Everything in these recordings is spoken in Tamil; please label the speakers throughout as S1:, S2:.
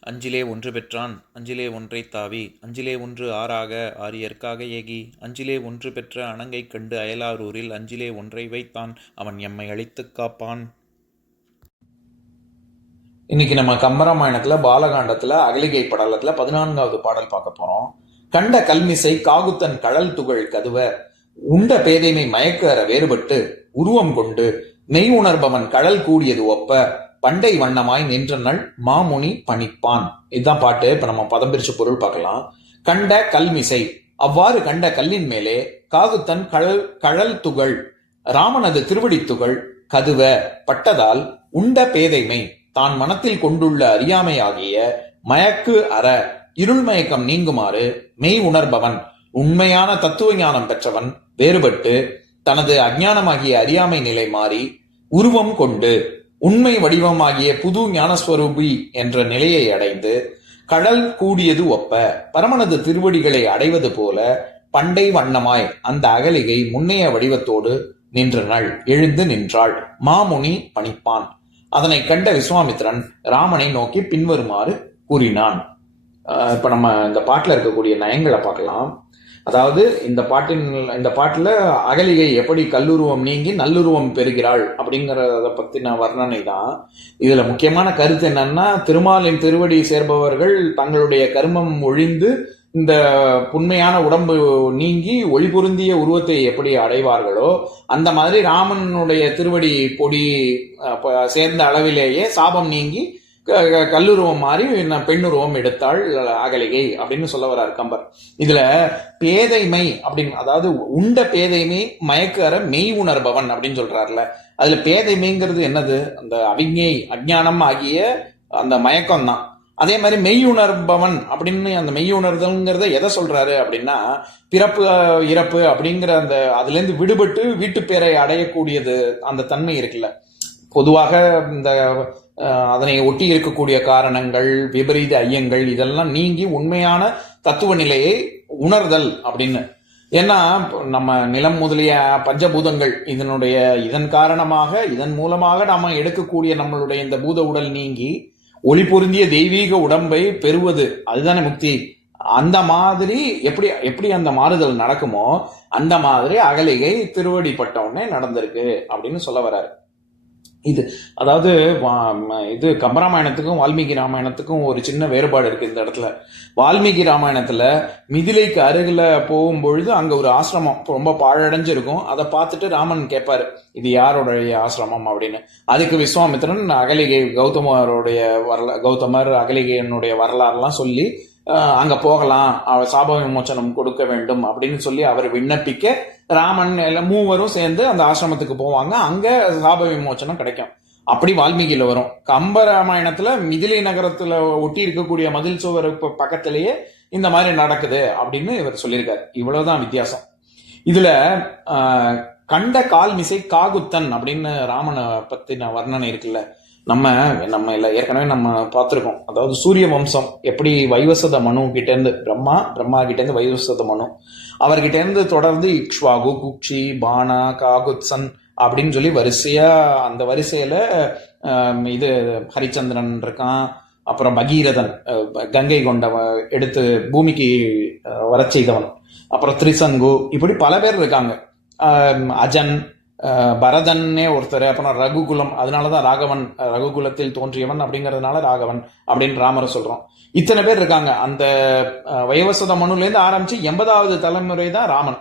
S1: அஞ்சிலே ஒன்று பெற்றான் அஞ்சிலே ஒன்றை தாவி அஞ்சிலே ஒன்று ஆறாக ஆரியற்காக ஏகி அஞ்சிலே ஒன்று பெற்ற அணங்கை கண்டு அயலாரூரில் அஞ்சிலே ஒன்றை வைத்தான் அவன் எம்மை அழித்துக் காப்பான்.
S2: இன்னைக்கு நம்ம கம்பராமாயணத்தில் பாலகாண்டத்தில் அகலிகை படலத்தில் பதினான்காவது பாடல் பார்க்க போறோம். கண்ட கல்மிசை காகுத்தன் கழல் துகள் கதுவ உண்ட பேதைமை மயக்கற வேறுபட்டு உருவம் கொண்டு மெய் உணர்பவன் கழல் கூடியது ஒப்ப பண்டை வண்ணமாய் நின்றனள் மாமுனி பணிப்பான். இதுதான் பாட்டு. இப்ப நம்ம பதம் பிரிச்சு பொருள் பார்க்கலாம். கண்ட கல்மிசை. அவ்வாறு கண்ட கல்லின் மேலே காகுத்தன் கழல் கழல் துகள். ராமனது திருவடி துகள் கதுவ பட்டதால் உண்ட பேதைமை. தான் மனத்தில் கொண்டுள்ள அறியாமையாகிய மயக்கு அற. இருள் மயக்கம் நீங்குமாறு மெய் உணர்பவன். உண்மையான தத்துவ ஞானம் பெற்றவன் வேறுபட்டு தனது அஞ்ஞானமாகிய அறியாமை நிலை மாறி உருவம் கொண்டு உண்மை வடிவமாகிய புது ஞானஸ்வரூபி என்ற நிலையை அடைந்து கடல் கூடியது ஒப்ப பரமனது திருவடிகளை அடைவது போல பண்டை வண்ணமாய் அந்த அகலிகை முன்னைய வடிவத்தோடு நின்றனள் எழுந்து நின்றாள். மாமுனி பணிப்பான். அதனை கண்ட விஸ்வாமித்திரன் ராமனை நோக்கி பின்வருமாறு கூறினான். இப்ப நம்ம இந்த பாட்டில் இருக்கக்கூடிய நயங்களை பார்க்கலாம். அதாவது இந்த பாட்டின் இந்த பாட்டில் அகலிகை எப்படி கல்லுருவம் நீங்கி நல்லுருவம் பெறுகிறாள் அப்படிங்கிறத பற்றின வர்ணனை தான். இதில் முக்கியமான கருத்து என்னன்னா திருமாலின் திருவடி சேர்பவர்கள் தங்களுடைய கர்மம் ஒழிந்து இந்த புண்மையான உடம்பு நீங்கி ஒளி பொருந்திய உருவத்தை எப்படி அடைவார்களோ அந்த மாதிரி ராமனுடைய திருவடி பொடி சேர்ந்த அளவிலேயே சாபம் நீங்கி கல்லுருவம் மாறி பெண்ணுருவம் எடுத்தாள் அகலிகை அப்படின்னு சொல்ல வர்றார் கம்பர். இதுல பேதைமை அப்படின்னு அதாவது உண்ட பேதைமை மயக்கற மெய் உணர்பவன் அப்படின்னு சொல்றாருல. அதுல பேதைமைங்கிறது என்னது? அந்த அவிஞை அஜ்ஞானம் ஆகிய அந்த மயக்கம் தான் அதே மாதிரி மெய் உணர்பவன் அப்படின்னு அந்த மெய் உணர்தல்ங்கிறத எதை சொல்றாரு அப்படின்னா பிறப்பு இறப்பு அப்படிங்கிற அந்த அதுல இருந்து விடுபட்டு வீட்டு பேரை அடையக்கூடியது அந்த தன்மை இருக்குல்ல. பொதுவாக இந்த அதனை ஒட்டி இருக்கக்கூடிய காரணங்கள் விபரீத ஐயங்கள் இதெல்லாம் நீங்கி உண்மையான தத்துவ நிலையை உணர்தல் அப்படின்னு. ஏன்னா நம்ம நிலம் முதலிய பஞ்சபூதங்கள் இதனுடைய இதன் காரணமாக இதன் மூலமாக நாம் எடுக்கக்கூடிய நம்மளுடைய இந்த பூத உடல் நீங்கி ஒளி பொருந்திய தெய்வீக உடம்பை பெறுவது அதுதானே முக்தி. அந்த மாதிரி எப்படி எப்படி அந்த மாறுதல் நடக்குமோ அந்த மாதிரி அகலிகை திருவடிப்பட்ட உடனே நடந்திருக்கு அப்படின்னு சொல்ல வர்றாரு. இது அதாவது வா- இது கம்பராமாயணத்துக்கும் வால்மீகி ராமாயணத்துக்கும் ஒரு சின்ன வேறுபாடு இருக்கு இந்த இடத்துல. வால்மீகி ராமாயணத்துல மிதிலைக்கு அருகில் போகும்பொழுது அங்க ஒரு ஆசிரமம் ரொம்ப பாழடைஞ்சிருக்கும். அதை பார்த்துட்டு ராமன் கேட்பாரு இது யாருடைய ஆசிரமம்? அப்படின்னு. அதுக்கு விஸ்வாமித்திரன் அகலிகை கௌதமருடைய வரலா கௌதமர் அகலிகையனுடைய வரலாறுலாம் சொல்லி அங்கே அங்க போகலாம். சாப விமோச்சனம் கொடுக்க வேண்டும். அப்படின்னு சொல்லி அவர் விண்ணப்பிக்க ராமன் எல்லாம் மூவரும் சேர்ந்து அந்த ஆசிரமத்துக்கு போவாங்க. அங்க சாப விமோச்சனம் கிடைக்கும். அப்படி வால்மீகியில வரும். கம்ப ராமாயணத்துல மிதிலை நகரத்துல ஒட்டி இருக்கக்கூடிய மதில் சுவர் பக்கத்திலேயே இந்த மாதிரி நடக்குது அப்படின்னு இவர் சொல்லியிருக்காரு. இவ்வளவுதான் வித்தியாசம். இதுல கண்ட கால் மிசை காகுத்தன் அப்படின்னு ராமனை பத்தின வர்ணனை இருக்குல்ல நம்ம நம்ம இல்லை ஏற்கனவே நம்ம பார்த்துருக்கோம். அதாவது சூரிய வம்சம் எப்படி வைவசத மனு கிட்டேருந்து பிரம்மா பிரம்மா கிட்டேருந்து வைவசத மனு. அவர்கிட்டேருந்து தொடர்ந்து இக்ஷ்வாகு குக்ஷி பானா காகுத்சன் அப்படின்னு சொல்லி வரிசையாக அந்த வரிசையில் இது ஹரிச்சந்திரன் இருக்கான். அப்புறம் பகீரதன் கங்கை கொண்டவன் எடுத்து பூமிக்கு வர செய்தவன். அப்புறம் திரிசங்கு இப்படி பல பேர் இருக்காங்க. அஜன் பரதன்னே ஒருத்தர் அப்புறம் ரகுகுலம். அதனாலதான் ராகவன் ரகுகுலத்தில் தோன்றியவன் அப்படிங்கறதுனால ராகவன் அப்படின்னு ராமரை சொல்றோம். இத்தனை பேர் இருக்காங்க. அந்த வைவசத மனுலேருந்து ஆரம்பிச்சு எண்பதாவது தலைமுறை தான் ராமன்.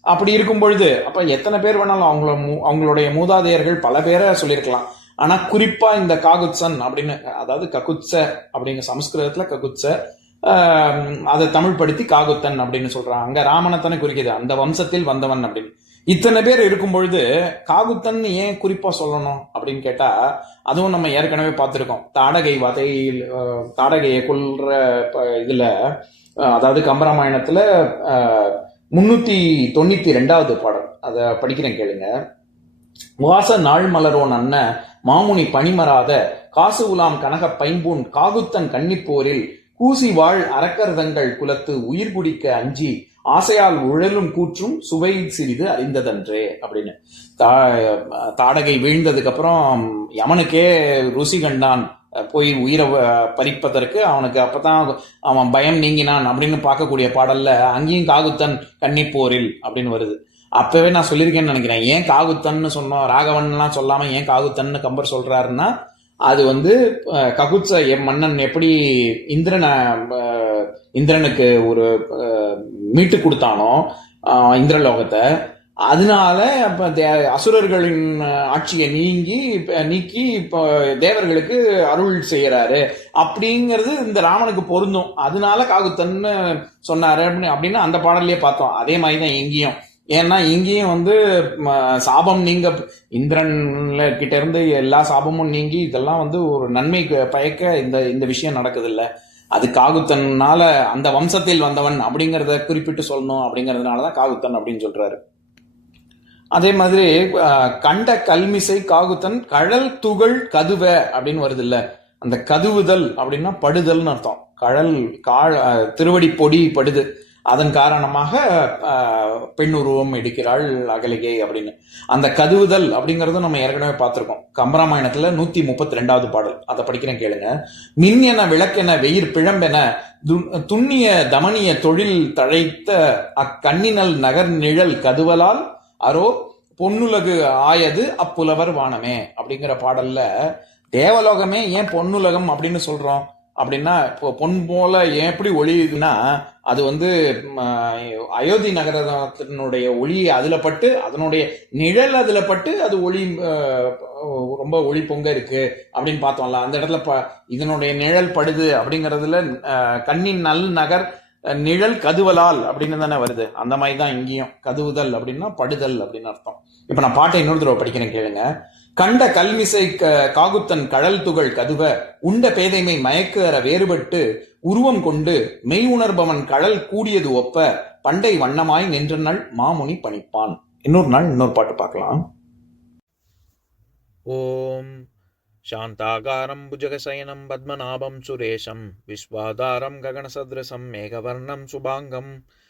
S2: அப்படி இருக்கும் பொழுது அப்போ எத்தனை பேர் வேணாலும் அவங்கள மூ- அவங்களுடைய மூதாதையர்கள் பல பேரை சொல்லியிருக்கலாம். ஆனா குறிப்பா இந்த காகுத்சன் அப்படின்னு அதாவது ககுத்ச அப்படிங்க சமஸ்கிருதத்துல ககுத்ச ஆஹ், அதை தமிழ் படுத்தி காகுத்தன் அப்படின்னு சொல்றாங்க. அங்க ராமனத்தனை குறிக்குது. அந்த வம்சத்தில் வந்தவன் அப்படின்னு. இத்தனை பேர் இருக்கும் பொழுது காகுத்தன் ஏன் குறிப்பா சொல்லணும்? அப்படின்னு கேட்டா அதுவும் நம்ம ஏற்கனவே பார்த்துருக்கோம். தாடகை வதையில் தாடகையை கொள்ற ப- இதுல அதாவது கம்பராமாயணத்துல முன்னூத்தி தொண்ணூத்தி ரெண்டாவது பாடல். அதை படிக்கிறேன் கேளுங்க. வாச நாள் மலரோன் அண்ணன் மாமுனி பணிமராத காசு உலாம் கனக பைம்பூன் காகுத்தன் கன்னிப்போரில் கூசி வாழ் அரக்கர்தங்கள் குலத்து உயிர் குடிக்க அஞ்சி ஆசையால் உழலும் கூற்றும் சுவை சிறிது அறிந்ததன்றே அப்படின்னு. தா- தாடகை வீழ்ந்ததுக்கு அப்புறம் யமனுக்கே ருசி கண்டான். போய் உயிரை வ- பறிப்பதற்கு அவனுக்கு அப்பதான் அவன் பயம் நீங்கினான் அப்படின்னு பார்க்கக்கூடிய பாடல்ல அங்கேயும் காகுத்தன் கன்னிப்போரில் அப்படின்னு வருது. அப்பவே நான் சொல்லியிருக்கேன்னு நினைக்கிறேன். ஏன் காகுத்தன்னு சொன்னோம்? ராகவன்லாம் சொல்லாம ஏன் காகுத்தன்னு கம்பர் சொல்றாருன்னா அது வந்து அஹ், ககுத்ச எம் மன்னன் எப்படி இந்திரனை இந்திரனுக்கு ஒரு மீட்டு கொடுத்தானோ இந்திரலோகத்தை அதனால தே- அசுரர்களின் ஆட்சியை நீங்கி நீக்கி இப்போ தேவர்களுக்கு அருள் செய்கிறாரு அப்படிங்கிறது இந்த ராமனுக்கு பொருந்தும். அதனால காகுத்தன்னு சொன்னாரு அப்படின்னு அப்படின்னு அந்த பாடல்லையே பார்த்தோம். அதே மாதிரி தான் எங்கேயும் ஏன்னா இங்கேயும் வந்து சாபம் நீங்க இந்திரன் கிட்ட இருந்து எல்லா சாபமும் நீங்கி இதெல்லாம் வந்து ஒரு நன்மை பயக்க இந்த இந்த விஷயம் நடக்குது இல்ல அது காகுத்தன்னால அந்த வம்சத்தில் வந்தவன் அப்படிங்கறத குறிப்பிட்டு சொல்லணும் அப்படிங்கிறதுனால தான் காகுத்தன் அப்படின்னு சொல்றாரு. அதே மாதிரி கண்ட கல்மிசை காகுத்தன் கழல் துகள் கதுவ அப்படின்னு வருது இல்ல அந்த கதுவுதல் அப்படின்னா படுதல்னு அர்த்தம். கழல் காழ திருவடி பொடி படுது. அதன் காரணமாக பெண் உருவம் எடுக்கிறாள் அகலிகை அப்படின்னு. அந்த கதுவுதல் அப்படிங்கறதும் நம்ம ஏற்கனவே பார்த்துருக்கோம். கம்பராமாயணத்துல நூத்தி முப்பத்தி ரெண்டாவது பாடல். அதை படிக்கிறேன் கேளுங்க. மின் என விளக்கென வெயிர் பிழம்பென துண்ணிய தமனிய தொழில் தழைத்த அக்கண்ணினல் நகர் நிழல் கதுவலால் அரோ பொன்னுலகு ஆயது அப்புலவர் வானமே அப்படிங்கிற பாடல்ல தேவலோகமே ஏன் பொன்னுலகம் அப்படின்னு சொல்றோம்? அப்படின்னா இப்போ பொன் போல ஏன் எப்படி ஒளியுதுன்னா அது வந்து அயோத்தி நகரத்தினுடைய ஒளி அதில் பட்டு அதனுடைய நிழல் அதில் பட்டு அது ஒளி ரொம்ப ஒளி பொங்க இருக்கு அப்படின்னு பார்த்தோம்ல. அந்த இடத்துல ப இதனுடைய நிழல் படுது அப்படிங்கறதுல கண்ணின் நல் நகர் நிழல் கதுவலால் அப்படின்னு தானே வருது. அந்த மாதிரி தான் இங்கேயும் கதுவுதல் அப்படின்னா படுதல் அப்படின்னு அர்த்தம். இப்போ நான் பாட்டை இன்னொரு தடவை படிக்கிறேன் கேளுங்க. கண்ட கல்மிசை க- காகுத்தன் கடல் துகள் கதுவ உண்ட பேதைமை மயக்கற வேறுபட்டு உருவம் கொண்டு மெய் உணர்பவன் கடல் கூடியது ஒப்ப பண்டை வண்ணமாய் நின்ற நாள் மாமுனி பணிப்பான் இன்னொரு நாள் இன்னொரு பாட்டு பார்க்கலாம்
S1: ॐ शान्ताकारं भुजगशयनं पद्मनाभं सुरेशं विश्वाधारं गगनसदृशं मेघवर्णं शुभाङ्गं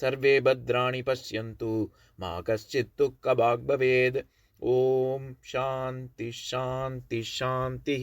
S1: ಸರ್ವೇ ಭದ್ರಾಣಿ ಪಶ್ಯಂತು ಮಾ ಕಶ್ಚಿತ್ತು ಕಬಾಗ್ ಓಂ ಶಾಂತಿ ಶಾಂತಿ ಶಾಂತಿ